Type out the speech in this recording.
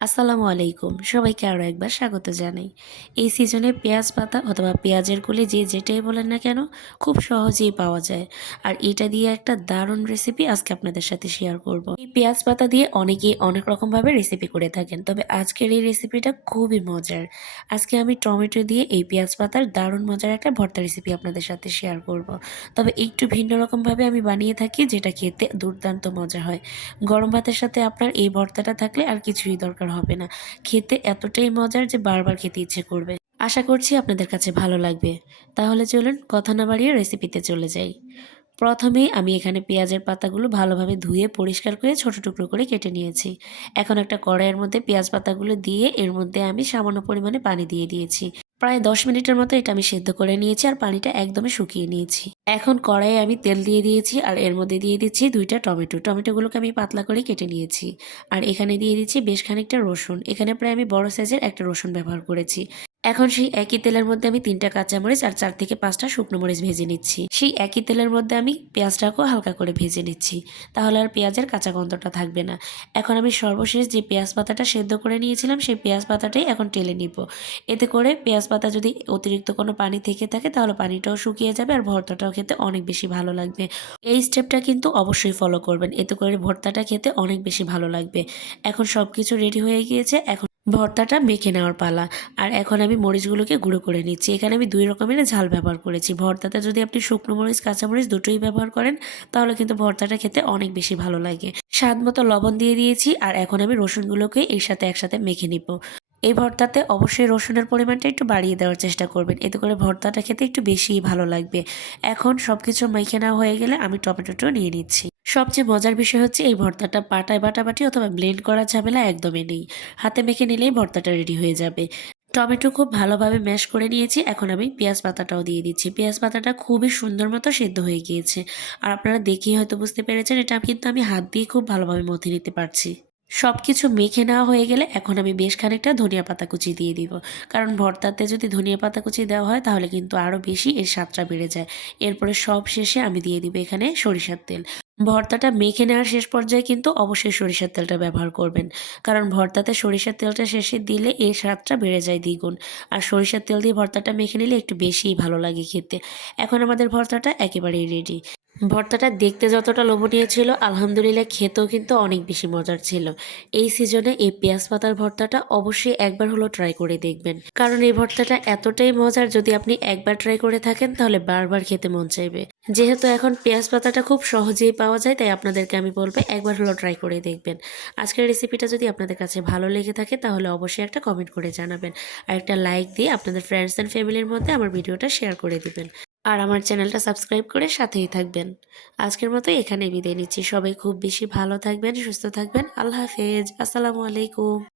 আসসালামু আলাইকুম। সবাইকে আরও একবার স্বাগত জানাই। এই সিজনে পেঁয়াজ পাতা অথবা পেঁয়াজের কুলি যে যেটাই বলেন না কেন, খুব সহজেই পাওয়া যায়। আর এটা দিয়ে একটা দারুণ রেসিপি আজকে আপনাদের সাথে শেয়ার করব। এই পেঁয়াজ পাতা দিয়ে অনেকেই অনেক রকমভাবে রেসিপি করে থাকেন, তবে আজকের এই রেসিপিটা খুবই মজার। আজকে আমি টমেটো দিয়ে এই পেঁয়াজ পাতার দারুণ মজার একটা ভর্তা রেসিপি আপনাদের সাথে শেয়ার করব। তবে একটু ভিন্ন রকমভাবে আমি বানিয়ে থাকি, যেটা খেতে দুর্দান্ত মজা হয়। গরম ভাতের সাথে আপনার এই ভর্তাটা থাকলে আর কিছুই দরকার হবে না। খেতে এতটাই মজার যে বারবার খেতে ইচ্ছে করবে। আশা করছি আপনাদের কাছে ভালো লাগবে। তাহলে চলুন কথা না বাড়িয়ে রেসিপিতে চলে যাই। প্রথমে আমি এখানে পেঁয়াজের পাতাগুলো ভালোভাবে ধুয়ে পরিষ্কার করে ছোট টুকরো করে কেটে নিয়েছি। এখন একটা কড়াইয়ের মধ্যে পেঁয়াজ পাতাগুলো দিয়ে এর মধ্যে আমি সামান্য পরিমাণে পানি দিয়ে দিয়েছি। প্রায় দশ মিনিটের মতো এটা আমি সেদ্ধ করে নিয়েছি আর পানিটা একদমই শুকিয়ে নিয়েছি। এখন কড়াইয়ে আমি তেল দিয়ে দিয়েছি আর এর মধ্যে দিয়ে দিচ্ছি দুইটা টমেটো। টমেটোগুলোকে আমি পাতলা করে কেটে নিয়েছি। আর এখানে দিয়ে দিচ্ছি বেশ খানিকটা রসুন। এখানে প্রায় আমি বড় সাইজের একটা রসুন ব্যবহার করেছি। এখন সেই একই তেলের মধ্যে আমি তিনটা কাঁচামরিচ আর চার থেকে পাঁচটা শুকনো মরিচ ভেজে নিচ্ছি। সেই একই তেলের মধ্যে আমি পেঁয়াজটাকেও হালকা করে ভেজে নিচ্ছি। তাহলে আর পেঁয়াজের কাঁচা গন্ধটা থাকবে না। এখন আমি সর্বশেষ যে পেঁয়াজ পাতাটা সেদ্ধ করে নিয়েছিলাম, সেই পেঁয়াজ পাতাটাই এখন টেলে নিব। এতে করে পেঁয়াজ পাতা যদি অতিরিক্ত কোনো পানি থেকে থাকে, তাহলে পানিটাও শুকিয়ে যাবে আর ভর্তাটাও খেতে অনেক বেশি ভালো লাগবে। এই স্টেপটা কিন্তু অবশ্যই ফলো করবেন। এতে করে ভর্তাটা খেতে অনেক বেশি ভালো লাগবে। এখন সব কিছু রেডি হয়ে গিয়েছে। এখন ভর্তাটা মেখে নেওয়ার পালা। আর এখন আমি মরিচগুলোকে গুঁড়ো করে নিচ্ছি। এখানে আমি দুই রকমের ঝাল ব্যবহার করেছি। ভর্তাতে যদি আপনি শুকনো মরিচ, কাঁচা মরিচ দুটোই ব্যবহার করেন, তাহলে কিন্তু ভর্তাটা খেতে অনেক বেশি ভালো লাগে। স্বাদ মতো লবণ দিয়ে দিয়েছি, আর এখন আমি রসুনগুলোকে এর সাথে একসাথে মেখে নিব। এই ভর্তাতে অবশ্যই রসুনের পরিমাণটা একটু বাড়িয়ে দেওয়ার চেষ্টা করবেন। এতে করে ভর্তাটা খেতে একটু বেশিই ভালো লাগবে। এখন সব কিছু মেখে নেওয়া হয়ে গেলে আমি টমেটোটাও নিয়ে নিচ্ছি। সবচেয়ে মজার বিষয় হচ্ছে এই ভর্তাটা পাটায় বাটাবাটি অথবা ব্লেন্ড করার ঝামেলা একদমই নেই। হাতে মেখে নিলেই ভর্তাটা রেডি হয়ে যাবে। টমেটো খুব ভালোভাবে ম্যাশ করে নিয়েছি। এখন আমি পেঁয়াজ পাতাটাও দিয়ে দিচ্ছি। পেঁয়াজ পাতাটা খুবই সুন্দর মতো সেদ্ধ হয়ে গিয়েছে। আর আপনারা দেখেই হয়তো বুঝতে পেরেছেন, এটা কিন্তু আমি হাত দিয়ে খুব ভালোভাবে মথে নিতে পারছি। সব কিছু মেখে নেওয়া হয়ে গেলে এখন আমি বেশ খানিকটা ধনিয়া পাতা কুচি দিয়ে দিব। কারণ ভর্তাতে যদি ধনিয়া পাতা কুচি দেওয়া হয়, তাহলে কিন্তু আরও বেশি এর স্বাদটা বেড়ে যায়। এরপরে সব শেষে আমি দিয়ে দিব এখানে সরিষার তেল। ভর্তাটা মেখে নেওয়ার শেষ পর্যায়ে কিন্তু অবশ্যই সরিষার তেলটা ব্যবহার করবেন। কারণ ভর্তাতে সরিষার তেলটা শেষে দিলে এর স্বাদটা বেড়ে যায় দ্বিগুণ। আর সরিষার তেল দিয়ে ভর্তাটা মেখে নিলে একটু বেশিই ভালো লাগে খেতে। এখন আমাদের ভর্তাটা একেবারেই রেডি ভর্তাটা দেখতে যতটা লোভনীয় ছিল, আলহামদুলিল্লাহ খেতেও কিন্তু অনেক বেশি মজার ছিল। এই সিজনে এই পেঁয়াজ পাতার ভর্তাটা অবশ্যই একবার হলো ট্রাই করে দেখবেন। কারণ এই ভর্তাটা এতটাই মজার যদি আপনি একবার ট্রাই করে থাকেন, তাহলে বারবার খেতে মন চাইবে। যেহেতু এখন পেঁয়াজ পাতাটা খুব সহজেই পাওয়া যায়, তাই আপনাদেরকে আমি বলব একবার হলো ট্রাই করে দেখবেন। আজকের রেসিপিটা যদি আপনাদের কাছে ভালো লেগে থাকে, তাহলে অবশ্যই একটা কমেন্ট করে জানাবেন। আর একটা লাইক দিয়ে আপনাদের ফ্রেন্ডস অ্যান্ড ফ্যামিলির মধ্যে আমার ভিডিওটা শেয়ার করে দিবেন। আর আমার চ্যানেলটা সাবস্ক্রাইব করে সাথেই থাকবেন। আজকের মতো এখানে বিদায় নিচ্ছি। সবাই খুব বেশি ভালো থাকবেন, সুস্থ থাকবেন। আল্লাহ হাফেজ। আসসালামু আলাইকুম।